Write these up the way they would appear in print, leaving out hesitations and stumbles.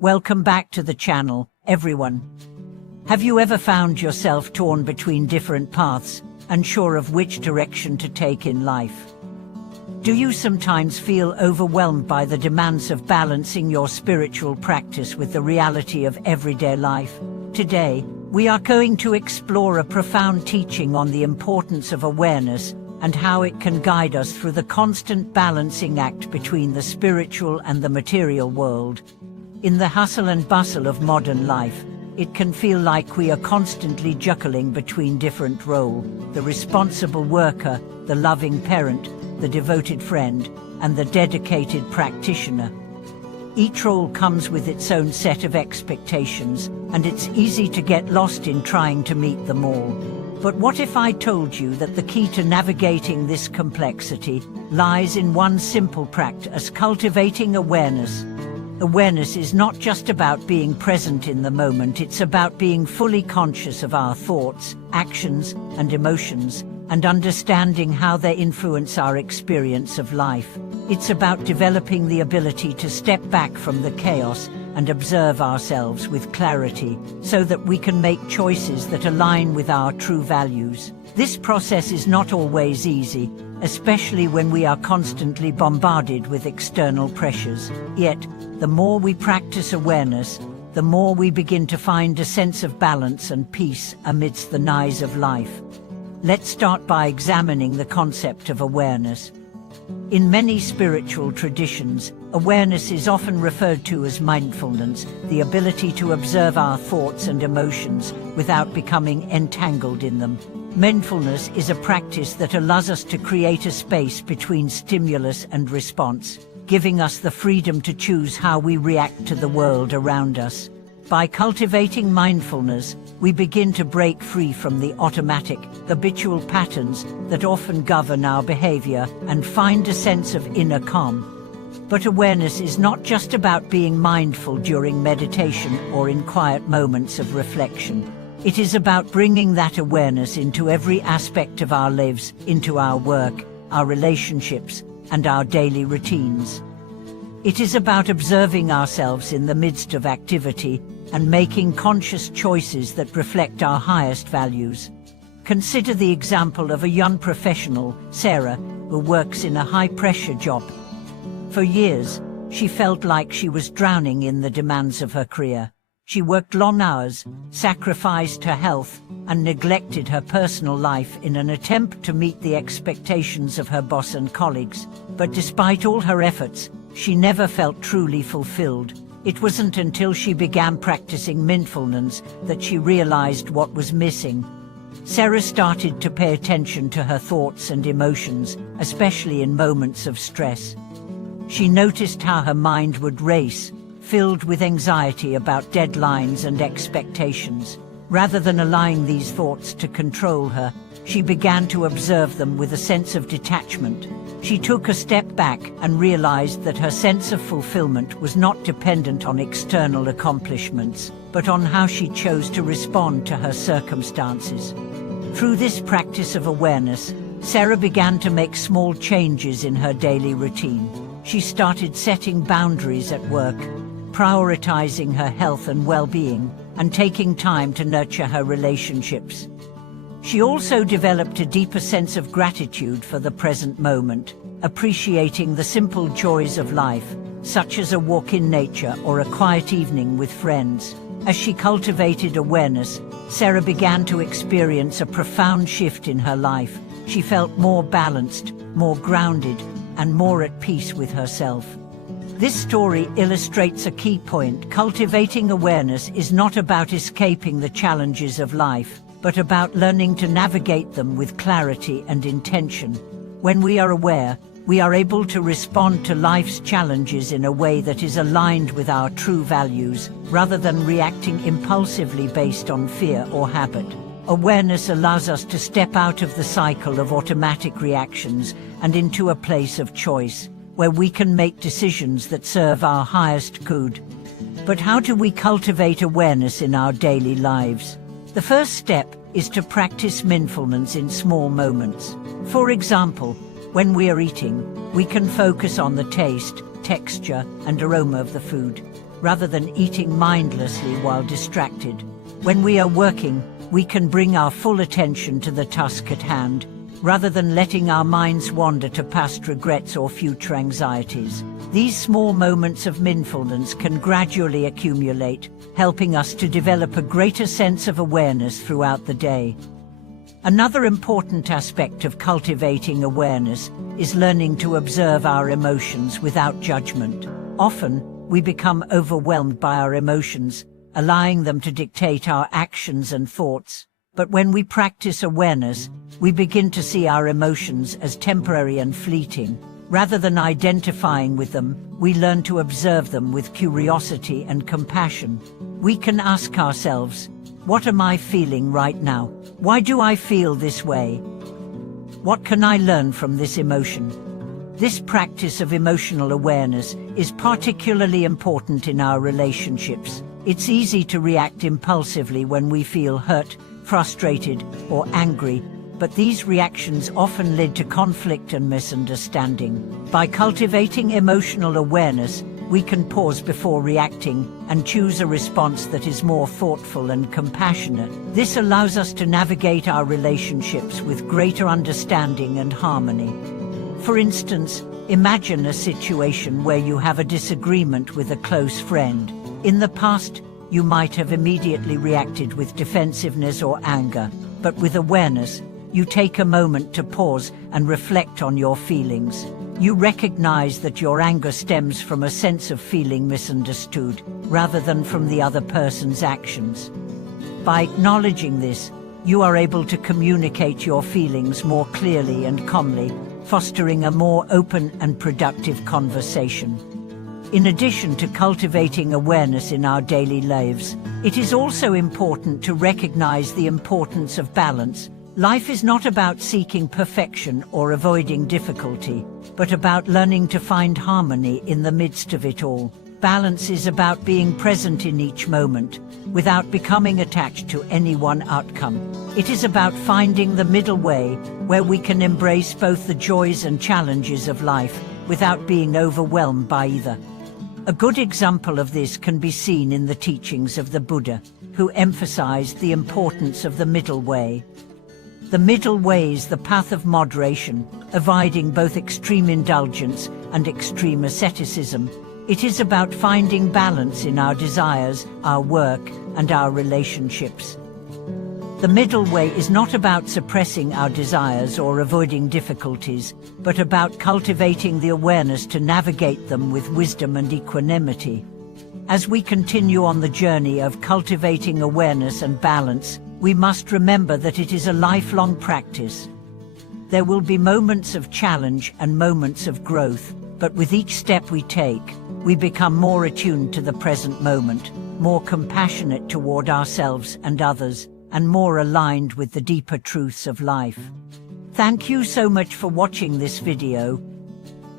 Welcome back to the channel, everyone. Have you ever found yourself torn between different paths, unsure of which direction to take in life? Do you sometimes feel overwhelmed by the demands of balancing your spiritual practice with the reality of everyday life? Today, we are going to explore a profound teaching on the importance of awareness and how it can guide us through the constant balancing act between the spiritual and the material world. In the hustle and bustle of modern life, it can feel like we are constantly juggling between different roles: the responsible worker, the loving parent, the devoted friend, and the dedicated practitioner. Each role comes with its own set of expectations, and it's easy to get lost in trying to meet them all. But what if I told you that the key to navigating this complexity lies in one simple practice: cultivating awareness? Awareness is not just about being present in the moment, it's about being fully conscious of our thoughts, actions, and emotions, and understanding how they influence our experience of life. It's about developing the ability to step back from the chaos and observe ourselves with clarity, so that we can make choices that align with our true values. This process is not always easy, especially when we are constantly bombarded with external pressures. Yet, the more we practice awareness, the more we begin to find a sense of balance and peace amidst the noise of life. Let's start by examining the concept of awareness. In many spiritual traditions, awareness is often referred to as mindfulness, the ability to observe our thoughts and emotions without becoming entangled in them. Mindfulness is a practice that allows us to create a space between stimulus and response, giving us the freedom to choose how we react to the world around us. By cultivating mindfulness, we begin to break free from the automatic, habitual patterns that often govern our behavior and find a sense of inner calm. But awareness is not just about being mindful during meditation or in quiet moments of reflection. It is about bringing that awareness into every aspect of our lives, into our work, our relationships, and our daily routines. It is about observing ourselves in the midst of activity and making conscious choices that reflect our highest values. Consider the example of a young professional, Sarah, who works in a high-pressure job. For years, she felt like she was drowning in the demands of her career. She worked long hours, sacrificed her health, and neglected her personal life in an attempt to meet the expectations of her boss and colleagues. But despite all her efforts, she never felt truly fulfilled. It wasn't until she began practicing mindfulness that she realized what was missing. Sarah started to pay attention to her thoughts and emotions, especially in moments of stress. She noticed how her mind would race, filled with anxiety about deadlines and expectations. Rather than allowing these thoughts to control her, she began to observe them with a sense of detachment. She took a step back and realized that her sense of fulfillment was not dependent on external accomplishments, but on how she chose to respond to her circumstances. Through this practice of awareness, Sarah began to make small changes in her daily routine. She started setting boundaries at work, prioritizing her health and well-being, and taking time to nurture her relationships. She also developed a deeper sense of gratitude for the present moment, appreciating the simple joys of life, such as a walk in nature or a quiet evening with friends. As she cultivated awareness, Sarah began to experience a profound shift in her life. She felt more balanced, more grounded, and more at peace with herself. This story illustrates a key point. Cultivating awareness is not about escaping the challenges of life, but about learning to navigate them with clarity and intention. When we are aware, we are able to respond to life's challenges in a way that is aligned with our true values, rather than reacting impulsively based on fear or habit. Awareness allows us to step out of the cycle of automatic reactions and into a place of choice, where we can make decisions that serve our highest good. But how do we cultivate awareness in our daily lives? The first step is to practice mindfulness in small moments. For example, when we are eating, we can focus on the taste, texture, and aroma of the food. rather than eating mindlessly while distracted. When we are working, we can bring our full attention to the task at hand, rather than letting our minds wander to past regrets or future anxieties. These small moments of mindfulness can gradually accumulate, helping us to develop a greater sense of awareness throughout the day. Another important aspect of cultivating awareness is learning to observe our emotions without judgment. Often, we become overwhelmed by our emotions, allowing them to dictate our actions and thoughts. But when we practice awareness, we begin to see our emotions as temporary and fleeting. Rather than identifying with them, we learn to observe them with curiosity and compassion. We can ask ourselves, what am I feeling right now? Why do I feel this way? What can I learn from this emotion? This practice of emotional awareness is particularly important in our relationships. It's easy to react impulsively when we feel hurt, frustrated, or angry, but these reactions often lead to conflict and misunderstanding. By cultivating emotional awareness, we can pause before reacting and choose a response that is more thoughtful and compassionate. This allows us to navigate our relationships with greater understanding and harmony. For instance, imagine a situation where you have a disagreement with a close friend. In the past, you might have immediately reacted with defensiveness or anger, but with awareness, you take a moment to pause and reflect on your feelings. You recognize that your anger stems from a sense of feeling misunderstood, rather than from the other person's actions. By acknowledging this, you are able to communicate your feelings more clearly and calmly, fostering a more open and productive conversation. In addition to cultivating awareness in our daily lives, it is also important to recognize the importance of balance. Life is not about seeking perfection or avoiding difficulty, but about learning to find harmony in the midst of it all. Balance is about being present in each moment, without becoming attached to any one outcome. It is about finding the middle way, where we can embrace both the joys and challenges of life, without being overwhelmed by either. A good example of this can be seen in the teachings of the Buddha, who emphasized the importance of the middle way. The middle way is the path of moderation, avoiding both extreme indulgence and extreme asceticism. It is about finding balance in our desires, our work, and our relationships. The middle way is not about suppressing our desires or avoiding difficulties, but about cultivating the awareness to navigate them with wisdom and equanimity. As we continue on the journey of cultivating awareness and balance, we must remember that it is a lifelong practice. There will be moments of challenge and moments of growth, but with each step we take, we become more attuned to the present moment, more compassionate toward ourselves and others, and more aligned with the deeper truths of life. Thank you so much for watching this video.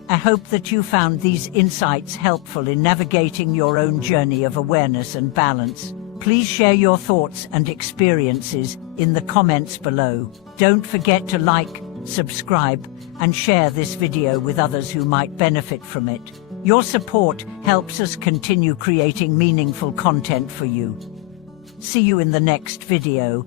I hope that you found these insights helpful in navigating your own journey of awareness and balance. Please share your thoughts and experiences in the comments below. Don't forget to like, subscribe, and share this video with others who might benefit from it. Your support helps us continue creating meaningful content for you. See you in the next video.